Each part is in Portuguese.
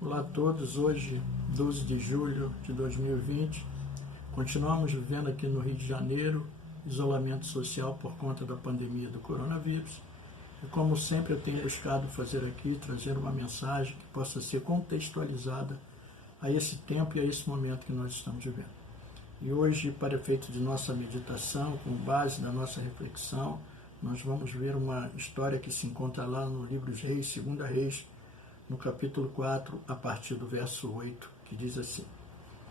Olá a todos, hoje 12 de julho de 2020, continuamos vivendo aqui no Rio de Janeiro, isolamento social por conta da pandemia do coronavírus, e como sempre eu tenho buscado fazer aqui, trazer uma mensagem que possa ser contextualizada a esse tempo e a esse momento que nós estamos vivendo. E hoje, para efeito de nossa meditação, com base na nossa reflexão, nós vamos ver uma história que se encontra lá no livro dos Reis, 2 Reis, no capítulo 4, a partir do verso 8, que diz assim: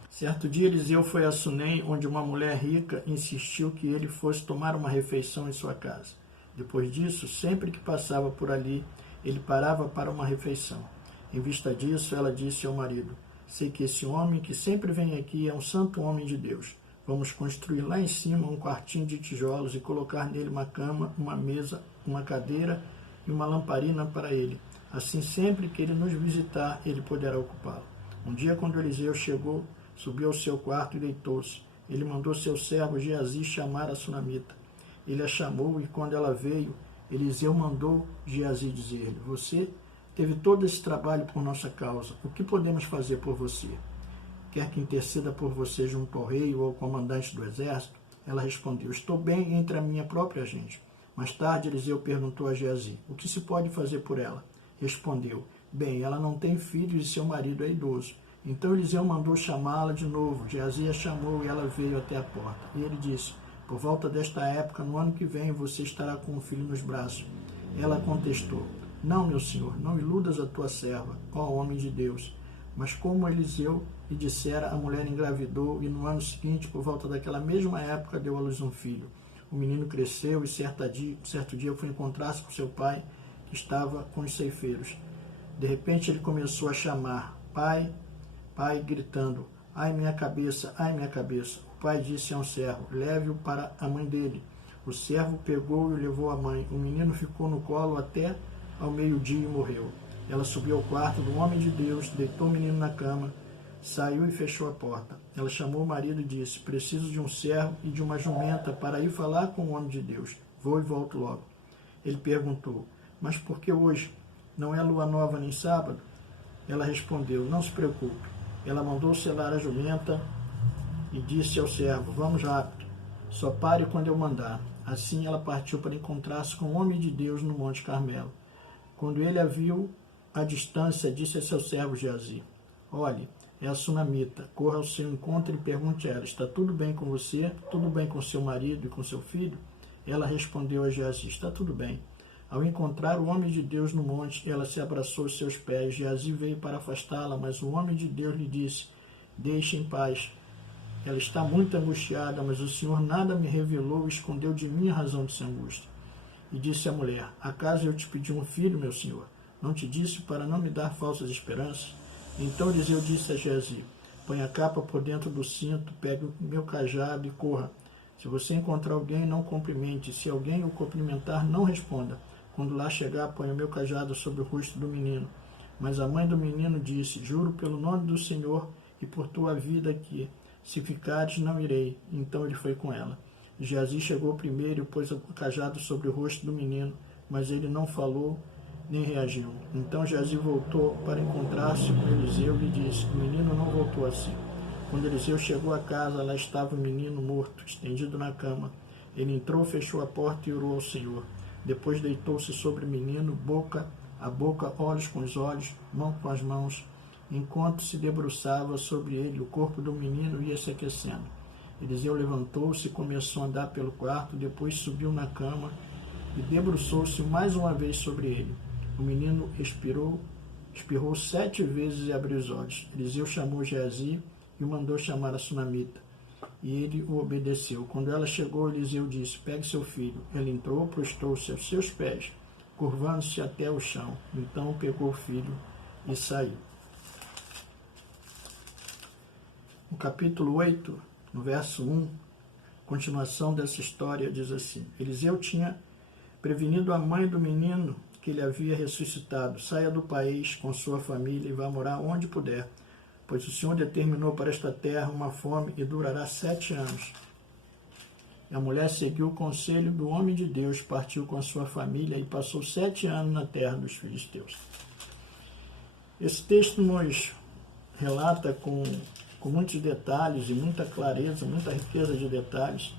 Certo dia Eliseu foi a Sunem, onde uma mulher rica insistiu que ele fosse tomar uma refeição em sua casa. Depois disso, sempre que passava por ali, ele parava para uma refeição. Em vista disso, ela disse ao marido: Sei que esse homem que sempre vem aqui é um santo homem de Deus. Vamos construir lá em cima um quartinho de tijolos e colocar nele uma cama, uma mesa, uma cadeira e uma lamparina para ele. Assim, sempre que ele nos visitar, ele poderá ocupá-lo. Um dia, quando Eliseu chegou, subiu ao seu quarto e deitou-se. Ele mandou seu servo Geazi chamar a sunamita. Ele a chamou e, quando ela veio, Eliseu mandou Geazi dizer-lhe: Você teve todo esse trabalho por nossa causa. O que podemos fazer por você? Quer que interceda por você junto ao rei ou ao comandante do exército? Ela respondeu: Estou bem entre a minha própria gente. Mais tarde, Eliseu perguntou a Geazi: O que se pode fazer por ela? Respondeu: Bem, ela não tem filhos e seu marido é idoso. Então Eliseu mandou chamá-la de novo. Geazi a chamou e ela veio até a porta. E ele disse: Por volta desta época, no ano que vem, você estará com um filho nos braços. Ela contestou: Não, meu senhor, não iludas a tua serva, ó homem de Deus. Mas como Eliseu lhe dissera, a mulher engravidou e no ano seguinte, por volta daquela mesma época, deu à luz um filho. O menino cresceu e certo dia foi encontrar-se com seu pai, que estava com os ceifeiros. De repente ele começou a chamar: Pai, pai, gritando: Ai, minha cabeça, ai, minha cabeça. O pai disse a um servo: Leve-o para a mãe dele. O servo pegou e o levou à mãe. O menino ficou no colo até ao meio-dia e morreu. Ela subiu ao quarto do homem de Deus, deitou o menino na cama, saiu e fechou a porta. Ela chamou o marido e disse: Preciso de um servo e de uma jumenta para ir falar com o homem de Deus. Vou e volto logo. Ele perguntou: Mas por que hoje? Não é lua nova nem sábado? Ela respondeu: Não se preocupe. Ela mandou selar a jumenta e disse ao servo: Vamos rápido, só pare quando eu mandar. Assim ela partiu para encontrar-se com o homem de Deus no Monte Carmelo. Quando ele a viu à distância, disse a seu servo Geazi: Olhe, é a sunamita. Corra ao seu encontro e pergunte a ela: Está tudo bem com você? Tudo bem com seu marido e com seu filho? Ela respondeu a Geazi: Está tudo bem. Ao encontrar o homem de Deus no monte, ela se abraçou aos seus pés. Geazi veio para afastá-la, mas o homem de Deus lhe disse: Deixe em paz. Ela está muito angustiada, mas o Senhor nada me revelou e escondeu de mim a razão de sua angústia. E disse a mulher: Acaso eu te pedi um filho, meu senhor? Não te disse para não me dar falsas esperanças? Então Eliseu disse a Geazi: Põe a capa por dentro do cinto, pegue o meu cajado e corra. Se você encontrar alguém, não cumprimente. Se alguém o cumprimentar, não responda. Quando lá chegar, põe o meu cajado sobre o rosto do menino. Mas a mãe do menino disse: Juro pelo nome do Senhor e por tua vida que, se ficares, não irei. Então ele foi com ela. Geazi chegou primeiro e pôs o cajado sobre o rosto do menino, mas ele não falou nem reagiu. Então Geazi voltou para encontrar-se com Eliseu e lhe disse: O menino não voltou assim. Quando Eliseu chegou à casa, lá estava o menino morto, estendido na cama. Ele entrou, fechou a porta e orou ao Senhor. Depois deitou-se sobre o menino, boca a boca, olhos com os olhos, mão com as mãos. Enquanto se debruçava sobre ele, o corpo do menino ia se aquecendo. Eliseu levantou-se e começou a andar pelo quarto, depois subiu na cama e debruçou-se mais uma vez sobre ele. O menino espirrou 7 vezes e abriu os olhos. Eliseu chamou Geazi e o mandou chamar a sunamita, e ele o obedeceu. Quando ela chegou, Eliseu disse: Pegue seu filho. Ele entrou, prostou-se aos seus pés, curvando-se até o chão. Então pegou o filho e saiu. No capítulo 8, no verso 1, continuação dessa história, diz assim: Eliseu tinha prevenido a mãe do menino que ele havia ressuscitado: Saia do país com sua família e vá morar onde puder, pois o Senhor determinou para esta terra uma fome e durará 7 anos. E a mulher seguiu o conselho do homem de Deus, partiu com a sua família e passou 7 anos na terra dos filisteus. Esse texto nos relata com muitos detalhes e muita clareza, muita riqueza de detalhes,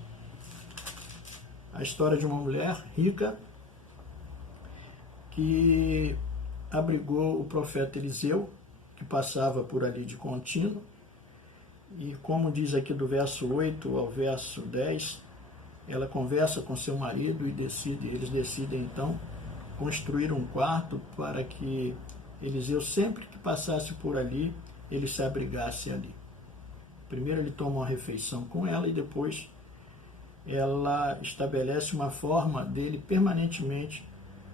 a história de uma mulher rica que abrigou o profeta Eliseu, que passava por ali de contínuo, e como diz aqui do verso 8 ao verso 10, ela conversa com seu marido e eles decidem então construir um quarto para que Eliseu, sempre que passasse por ali, ele se abrigasse ali. Primeiro ele toma uma refeição com ela e depois ela estabelece uma forma dele permanentemente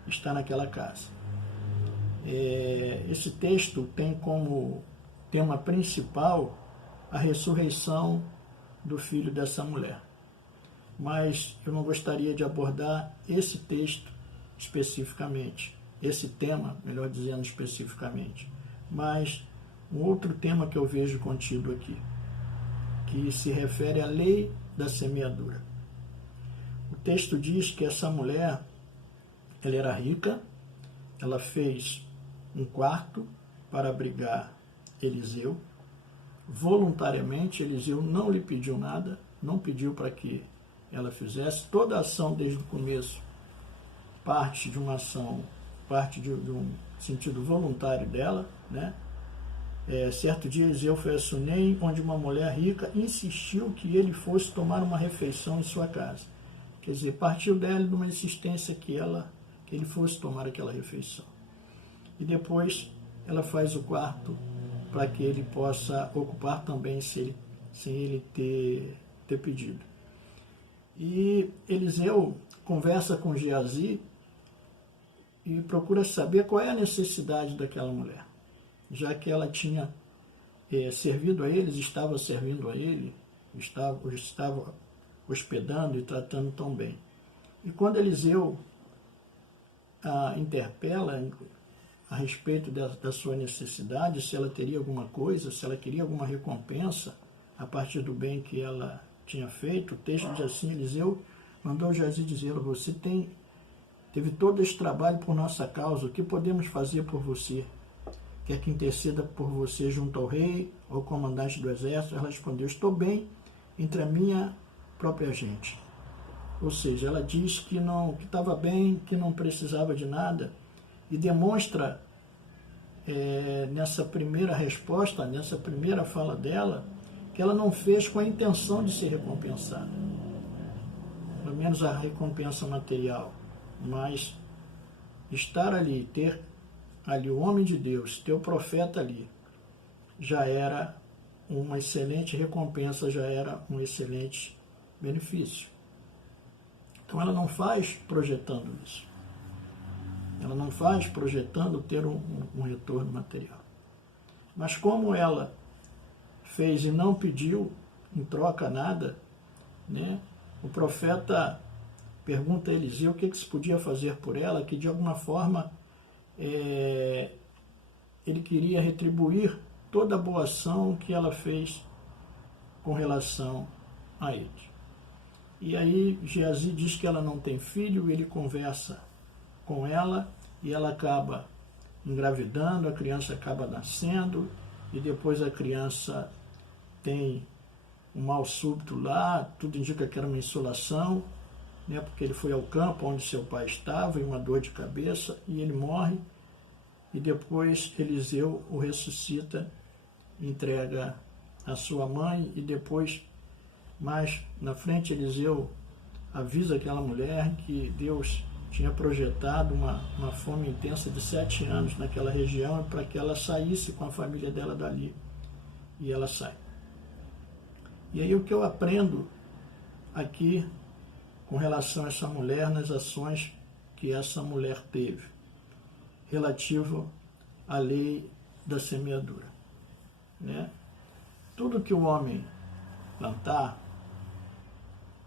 estar naquela casa. Esse texto tem como tema principal a ressurreição do filho dessa mulher. Mas eu não gostaria de abordar esse texto especificamente, esse tema, melhor dizendo, especificamente, mas um outro tema que eu vejo contido aqui, que se refere à lei da semeadura. O texto diz que essa mulher, ela era rica, ela fez um quarto para abrigar Eliseu. Voluntariamente, Eliseu não lhe pediu nada, não pediu para que ela fizesse. Toda a ação desde o começo parte de uma ação, parte de um sentido voluntário dela, né? Certo dia Eliseu foi a Sunem, onde uma mulher rica insistiu que ele fosse tomar uma refeição em sua casa. Quer dizer, partiu dela de uma insistência que ele fosse tomar aquela refeição. E depois ela faz o quarto para que ele possa ocupar também sem ele ter pedido. E Eliseu conversa com Geazi e procura saber qual é a necessidade daquela mulher, já que ela tinha servido a eles, estava servindo a ele, estava hospedando e tratando tão bem. E quando Eliseu a interpela a respeito da sua necessidade, se ela teria alguma coisa, se ela queria alguma recompensa a partir do bem que ela tinha feito, o texto diz assim: Eliseu mandou Geazi dizer: você teve todo esse trabalho por nossa causa, o que podemos fazer por você? Quer que interceda por você junto ao rei, ao comandante do exército? Ela respondeu: estou bem entre a minha própria gente. Ou seja, ela diz que estava bem, que não precisava de nada, e demonstra nessa primeira resposta, nessa primeira fala dela, que ela não fez com a intenção de ser recompensada, pelo menos a recompensa material, mas estar ali, ter ali o homem de Deus, ter o profeta ali, já era uma excelente recompensa, já era um excelente benefício. Então ela não faz projetando isso. Ela não faz projetando ter um retorno material. Mas como ela fez e não pediu em troca nada, né, o profeta pergunta a Eliseu o que se podia fazer por ela, que de alguma forma ele queria retribuir toda a boa ação que ela fez com relação a ele. E aí Geazi diz que ela não tem filho, ele conversa com ela e ela acaba engravidando, a criança acaba nascendo e depois a criança tem um mal súbito lá, tudo indica que era uma insolação, né, porque ele foi ao campo onde seu pai estava e uma dor de cabeça e ele morre e depois Eliseu o ressuscita, entrega a sua mãe e depois, mais na frente, Eliseu avisa aquela mulher que Deus tinha projetado uma fome intensa de 7 anos naquela região para que ela saísse com a família dela dali. E ela sai. E aí o que eu aprendo aqui com relação a essa mulher, nas ações que essa mulher teve, relativo à lei da semeadura, né? Tudo que o homem plantar,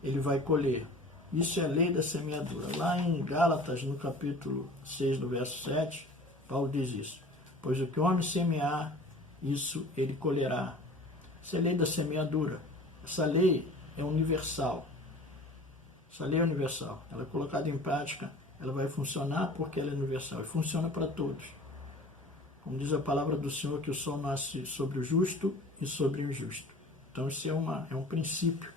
ele vai colher. Isso é a lei da semeadura. Lá em Gálatas, no capítulo 6, do verso 7, Paulo diz isso. Pois o que o homem semear, isso ele colherá. Essa é a lei da semeadura. Essa lei é universal. Essa lei é universal. Ela é colocada em prática, ela vai funcionar porque ela é universal. E funciona para todos. Como diz a palavra do Senhor, que o sol nasce sobre o justo e sobre o injusto. Então isso é um princípio,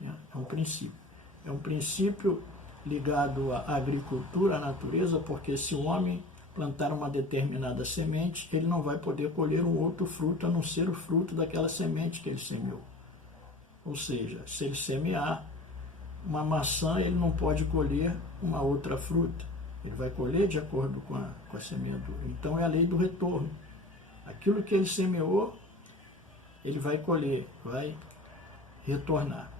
né? É um princípio. É um princípio ligado à agricultura, à natureza, porque se o homem plantar uma determinada semente, ele não vai poder colher um outro fruto a não ser o fruto daquela semente que ele semeou. Ou seja, se ele semear uma maçã, ele não pode colher uma outra fruta. Ele vai colher de acordo com a semeadura. Então é a lei do retorno. Aquilo que ele semeou, ele vai colher, vai retornar.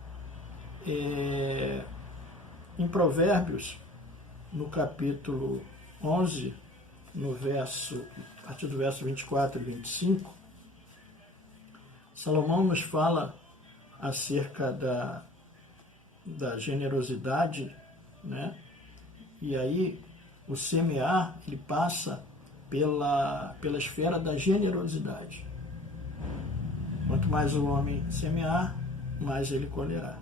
Em Provérbios, no capítulo 11, a partir do verso 24 e 25, Salomão nos fala acerca da generosidade, né? E aí o semear, ele passa pela esfera da generosidade. Quanto mais o homem semear, mais ele colherá.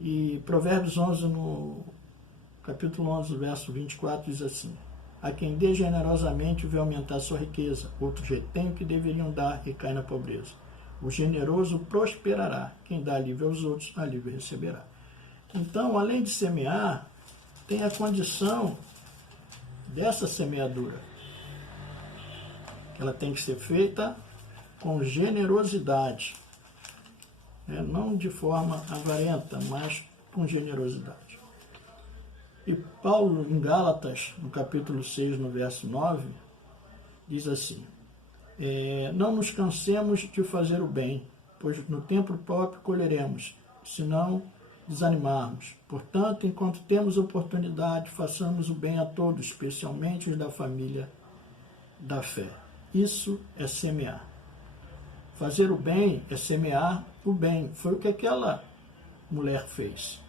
E Provérbios 11, no capítulo 11, verso 24, diz assim: a quem dê generosamente vê aumentar sua riqueza, outros retêm o que deveriam dar e cai na pobreza. O generoso prosperará, quem dá alívio aos outros, alívio receberá. Então, além de semear, tem a condição dessa semeadura. Ela tem que ser feita com generosidade, né? Não de forma avarenta, mas com generosidade. E Paulo, em Gálatas, no capítulo 6, no verso 9, diz assim: não nos cansemos de fazer o bem, pois no tempo próprio colheremos, se não desanimarmos. Portanto, enquanto temos oportunidade, façamos o bem a todos, especialmente os da família da fé. Isso é semear. Fazer o bem é semear o bem. Foi o que aquela mulher fez.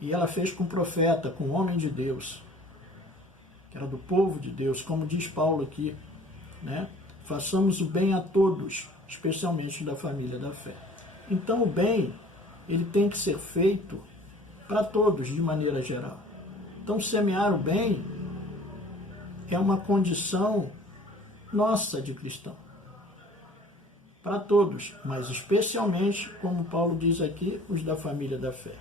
E ela fez com o profeta, com o homem de Deus, que era do povo de Deus, como diz Paulo aqui, né? Façamos o bem a todos, especialmente da família da fé. Então o bem, ele tem que ser feito para todos, de maneira geral. Então semear o bem é uma condição nossa de cristão. Para todos, mas especialmente, como Paulo diz aqui, os da família da fé.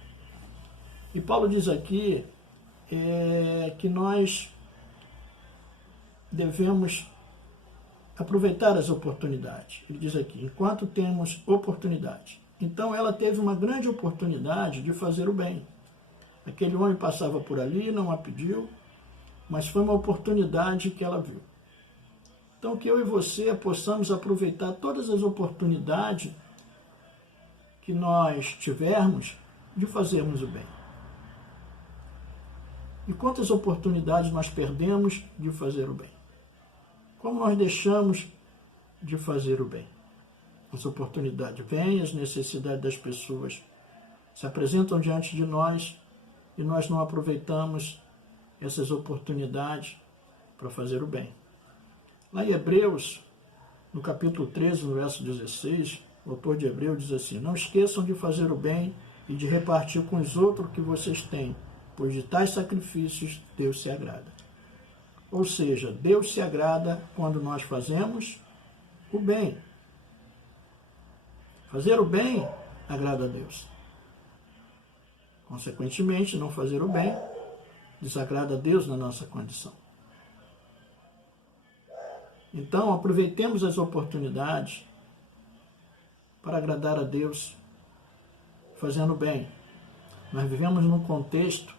E Paulo diz aqui que nós devemos aproveitar as oportunidades. Ele diz aqui, enquanto temos oportunidade. Então ela teve uma grande oportunidade de fazer o bem. Aquele homem passava por ali, não a pediu, mas foi uma oportunidade que ela viu. Então que eu e você possamos aproveitar todas as oportunidades que nós tivermos de fazermos o bem. E quantas oportunidades nós perdemos de fazer o bem? Como nós deixamos de fazer o bem? As oportunidades vêm, as necessidades das pessoas se apresentam diante de nós e nós não aproveitamos essas oportunidades para fazer o bem. Lá em Hebreus, no capítulo 13, no verso 16, o autor de Hebreus diz assim: não esqueçam de fazer o bem e de repartir com os outros o que vocês têm, pois de tais sacrifícios Deus se agrada. Ou seja, Deus se agrada quando nós fazemos o bem. Fazer o bem agrada a Deus. Consequentemente, não fazer o bem desagrada a Deus na nossa condição. Então, aproveitemos as oportunidades para agradar a Deus fazendo o bem. Nós vivemos num contexto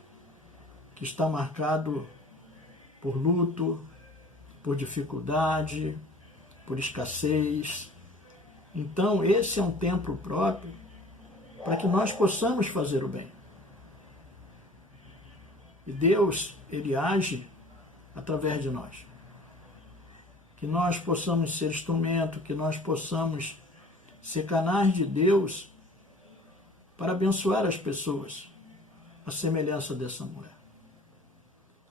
que está marcado por luto, por dificuldade, por escassez. Então, esse é um tempo próprio para que nós possamos fazer o bem. E Deus, Ele age através de nós. Que nós possamos ser instrumento, que nós possamos ser canais de Deus para abençoar as pessoas, a semelhança dessa mulher.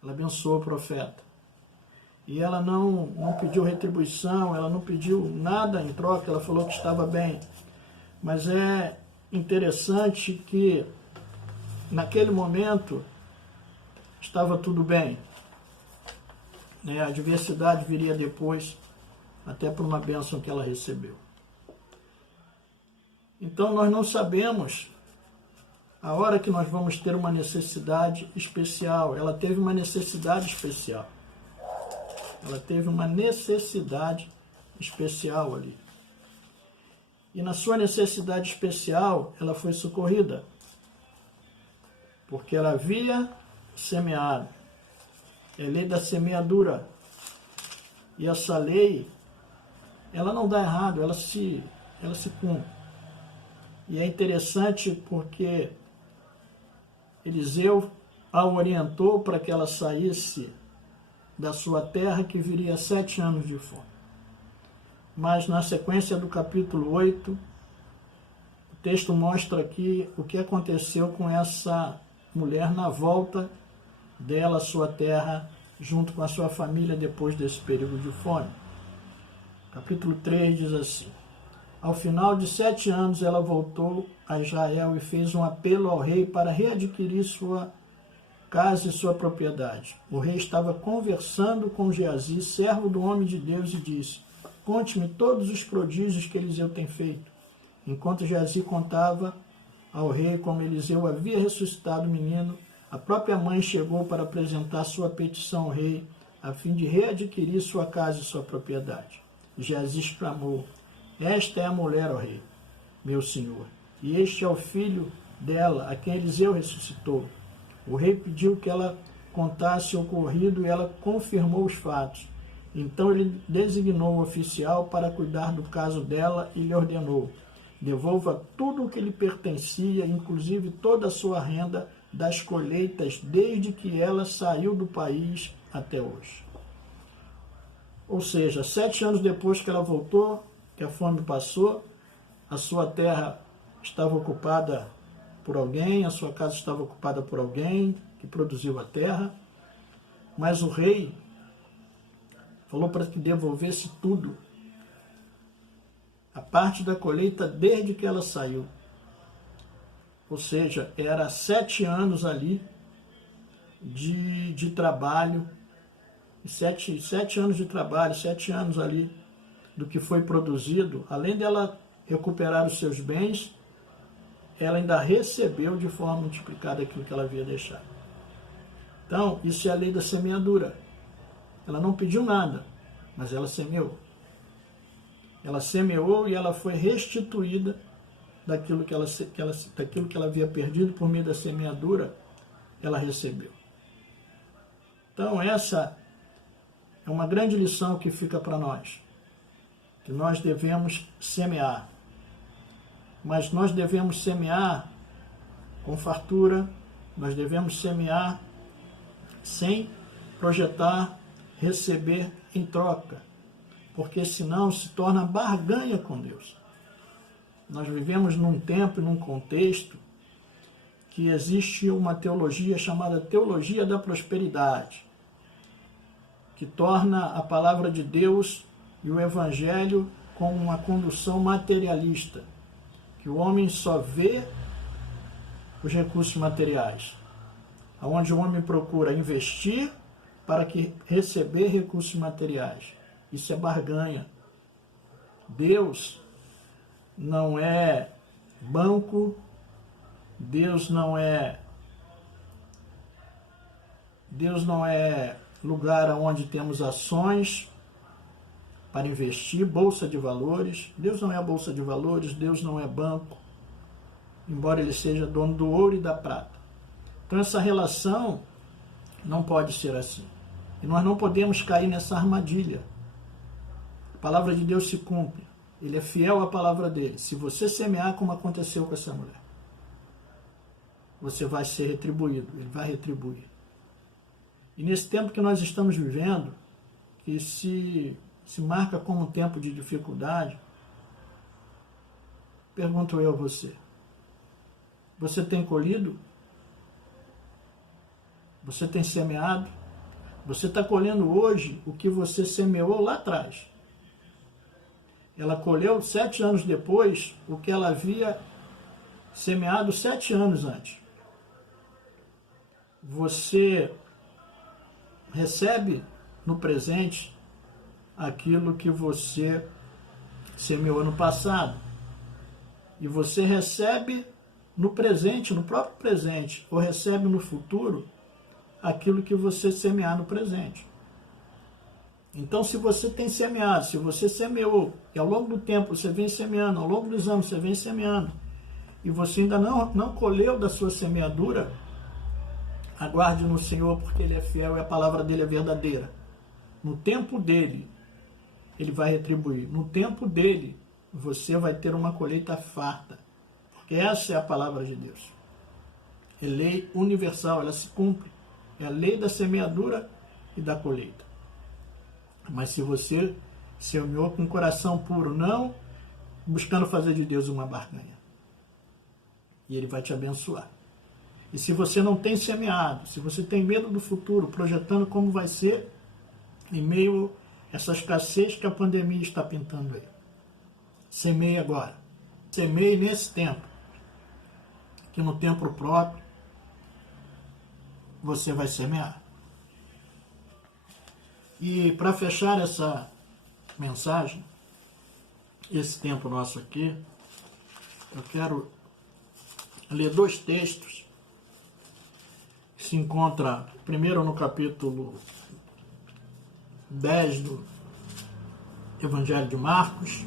Ela abençoou o profeta. E ela não pediu retribuição, ela não pediu nada em troca, ela falou que estava bem. Mas é interessante que, naquele momento, estava tudo bem. né? A adversidade viria depois, até por uma bênção que ela recebeu. Então nós não sabemos a hora que nós vamos ter uma necessidade especial. Ela teve uma necessidade especial. Ela teve uma necessidade especial ali. E na sua necessidade especial, ela foi socorrida. Porque ela havia semeado. É a lei da semeadura. E essa lei, ela não dá errado, ela se cumpre. E é interessante porque Eliseu a orientou para que ela saísse da sua terra, que viria 7 anos de fome. Mas na sequência do capítulo 8, o texto mostra aqui o que aconteceu com essa mulher na volta dela à sua terra, junto com a sua família, depois desse período de fome. Capítulo 3 diz assim: ao final de 7 anos ela voltou a Israel e fez um apelo ao rei para readquirir sua casa e sua propriedade. O rei estava conversando com Geazi, servo do homem de Deus, e disse: conte-me todos os prodígios que Eliseu tem feito. Enquanto Geazi contava ao rei como Eliseu havia ressuscitado o menino, a própria mãe chegou para apresentar sua petição ao rei, a fim de readquirir sua casa e sua propriedade. Geazi exclamou: esta é a mulher, ó rei, meu senhor, e este é o filho dela, a quem Eliseu ressuscitou. O rei pediu que ela contasse o ocorrido e ela confirmou os fatos. Então ele designou o oficial para cuidar do caso dela e lhe ordenou: devolva tudo o que lhe pertencia, inclusive toda a sua renda das colheitas, desde que ela saiu do país até hoje. Ou seja, 7 anos depois que ela voltou, que a fome passou, a sua terra estava ocupada por alguém, a sua casa estava ocupada por alguém que produziu a terra, mas o rei falou para que devolvesse tudo, a parte da colheita desde que ela saiu. Ou seja, era 7 anos ali de trabalho, 7 anos de trabalho, 7 anos ali do que foi produzido. Além dela recuperar os seus bens, ela ainda recebeu de forma multiplicada aquilo que ela havia deixado. Então, isso é a lei da semeadura. Ela não pediu nada, mas ela semeou. Ela semeou e ela foi restituída daquilo que ela havia perdido por meio da semeadura, ela recebeu. Então, essa é uma grande lição que fica para nós, que nós devemos semear. Mas nós devemos semear com fartura, nós devemos semear sem projetar receber em troca, porque senão se torna barganha com Deus. Nós vivemos num tempo e num contexto que existe uma teologia chamada teologia da prosperidade, que torna a palavra de Deus e o Evangelho com uma condução materialista, que o homem só vê os recursos materiais, onde o homem procura investir para que receber recursos materiais. Isso é barganha. Deus não é banco, Deus não é lugar onde temos ações para investir, bolsa de valores. Deus não é a bolsa de valores, Deus não é banco, embora ele seja dono do ouro e da prata. Então essa relação não pode ser assim. E nós não podemos cair nessa armadilha. A palavra de Deus se cumpre. Ele é fiel à palavra dele. Se você semear como aconteceu com essa mulher, você vai ser retribuído, ele vai retribuir. E nesse tempo que nós estamos vivendo, que se marca como um tempo de dificuldade, pergunto eu a você: você tem colhido? Você tem semeado? Você está colhendo hoje o que você semeou lá atrás. Ela colheu 7 anos depois o que ela havia semeado 7 anos antes. Você recebe no presente aquilo que você semeou no passado. E você recebe no presente, no próprio presente, ou recebe no futuro aquilo que você semear no presente. Então, se você tem semeado, se você semeou, e ao longo do tempo você vem semeando, ao longo dos anos você vem semeando, e você ainda não colheu da sua semeadura, aguarde no Senhor, porque Ele é fiel e a palavra dEle é verdadeira. No tempo dEle, Ele vai retribuir. No tempo dEle, você vai ter uma colheita farta. Porque essa é a palavra de Deus. É lei universal, ela se cumpre. É a lei da semeadura e da colheita. Mas se você semeou com coração puro, não buscando fazer de Deus uma barganha, e Ele vai te abençoar. E se você não tem semeado, se você tem medo do futuro, projetando como vai ser, em meio a essa escassez que a pandemia está pintando aí, semeie agora. Semeie nesse tempo, que no tempo próprio você vai semear. E para fechar essa mensagem, esse tempo nosso aqui, eu quero ler 2 textos que se encontram primeiro no capítulo 10 do Evangelho de Marcos.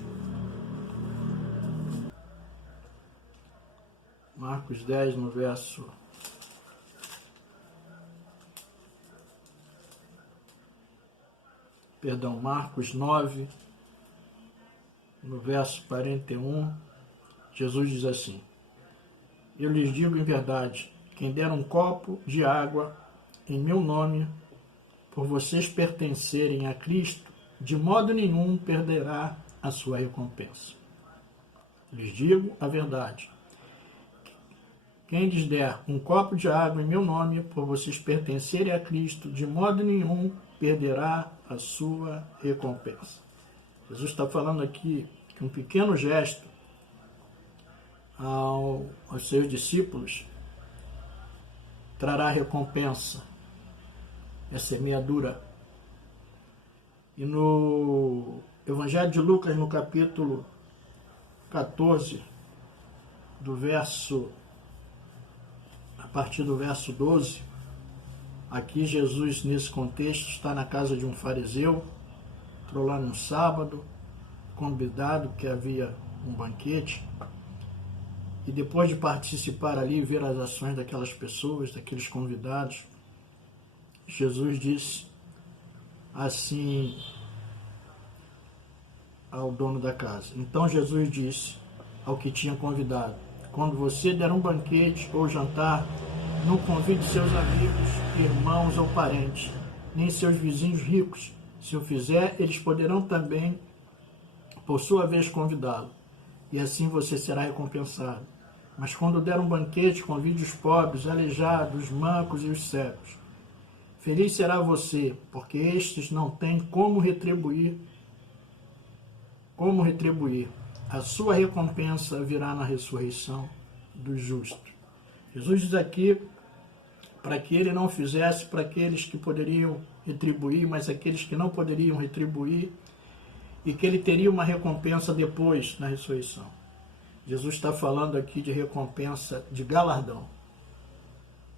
Marcos 10, no verso Marcos 9, no verso 41, Jesus diz assim: eu lhes digo em verdade, quem der um copo de água em meu nome, por vocês pertencerem a Cristo, de modo nenhum perderá a sua recompensa. Lhes digo a verdade. Quem lhes der um copo de água em meu nome, por vocês pertencerem a Cristo, de modo nenhum perderá a sua recompensa. Jesus está falando aqui que um pequeno gesto aos seus discípulos trará recompensa. É semeadura. E no Evangelho de Lucas, no capítulo 14, a partir do verso 12, aqui Jesus, nesse contexto, está na casa de um fariseu, entrou lá no sábado, convidado, que havia um banquete, e depois de participar ali e ver as ações daquelas pessoas, daqueles convidados, Jesus disse assim ao dono da casa. Então Jesus disse ao que tinha convidado: quando você der um banquete ou jantar, não convide seus amigos, irmãos ou parentes, nem seus vizinhos ricos. Se o fizer, eles poderão também, por sua vez, convidá-lo, e assim você será recompensado. Mas quando der um banquete, convide os pobres, aleijados, os mancos e os cegos. Feliz será você, porque estes não têm como retribuir. A sua recompensa virá na ressurreição dos justos. Jesus diz aqui para que ele não fizesse para aqueles que poderiam retribuir, mas aqueles que não poderiam retribuir, e que ele teria uma recompensa depois, na ressurreição. Jesus está falando aqui de recompensa, de galardão.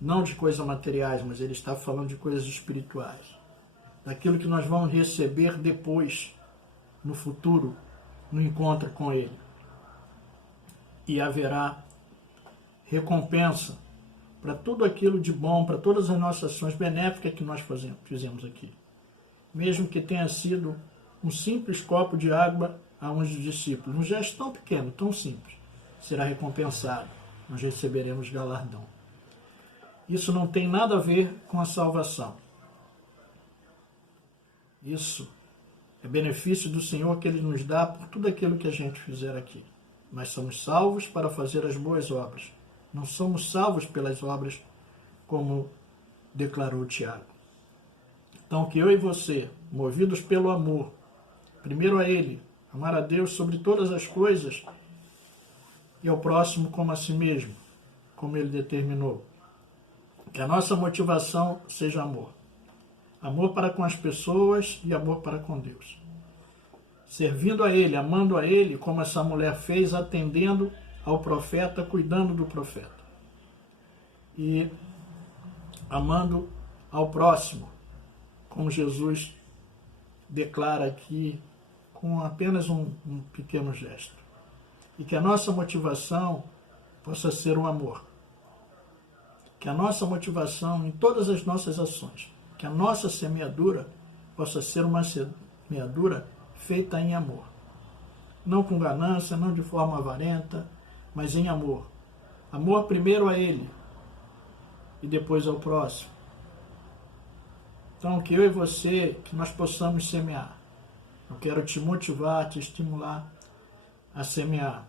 Não de coisas materiais, mas ele está falando de coisas espirituais. Daquilo que nós vamos receber depois, no futuro, no encontro com ele. E haverá recompensa para tudo aquilo de bom, para todas as nossas ações benéficas que nós fizemos aqui. Mesmo que tenha sido um simples copo de água a um dos discípulos, um gesto tão pequeno, tão simples, será recompensado. Nós receberemos galardão. Isso não tem nada a ver com a salvação. Isso é benefício do Senhor que Ele nos dá por tudo aquilo que a gente fizer aqui. Nós somos salvos para fazer as boas obras. Não somos salvos pelas obras, como declarou Tiago. Então, que eu e você, movidos pelo amor, primeiro a Ele, amar a Deus sobre todas as coisas, e ao próximo como a si mesmo, como Ele determinou. Que a nossa motivação seja amor. Amor para com as pessoas e amor para com Deus. Servindo a Ele, amando a Ele, como essa mulher fez, atendendo ao profeta, cuidando do profeta. E amando ao próximo, como Jesus declara aqui, com apenas um pequeno gesto. E que a nossa motivação possa ser o amor. Que a nossa motivação em todas as nossas ações, que a nossa semeadura possa ser uma semeadura feita em amor. Não com ganância, não de forma avarenta, mas em amor. Amor primeiro a Ele e depois ao próximo. Então, que eu e você, que nós possamos semear. Eu quero te motivar, te estimular a semear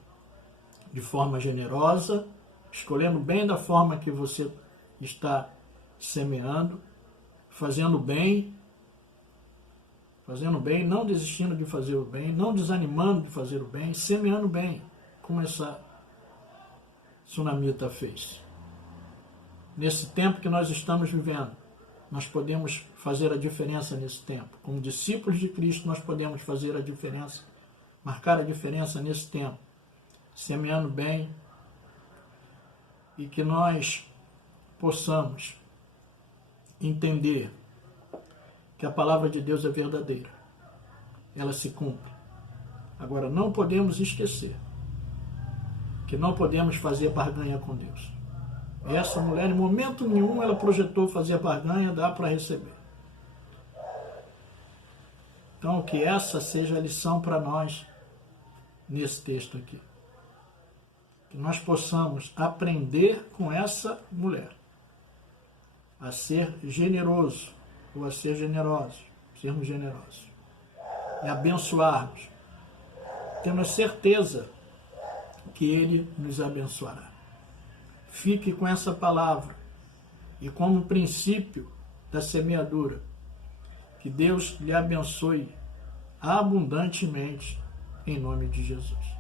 de forma generosa, escolhendo bem da forma que você está semeando, fazendo bem, não desistindo de fazer o bem, não desanimando de fazer o bem, semeando bem, como essa tsunamita fez. Nesse tempo que nós estamos vivendo, nós podemos fazer a diferença nesse tempo. Como discípulos de Cristo, nós podemos fazer a diferença, marcar a diferença nesse tempo, semeando bem, e que nós possamos entender que a palavra de Deus é verdadeira. Ela se cumpre. Agora, não podemos esquecer que não podemos fazer barganha com Deus. Essa mulher, em momento nenhum, ela projetou fazer barganha, dá para receber. Então, que essa seja a lição para nós nesse texto aqui. Que nós possamos aprender com essa mulher a ser generoso, ou a ser generosos, sermos generosos, e abençoarmos. Temos certeza que Ele nos abençoará. Fique com essa palavra e como princípio da semeadura. Que Deus lhe abençoe abundantemente em nome de Jesus.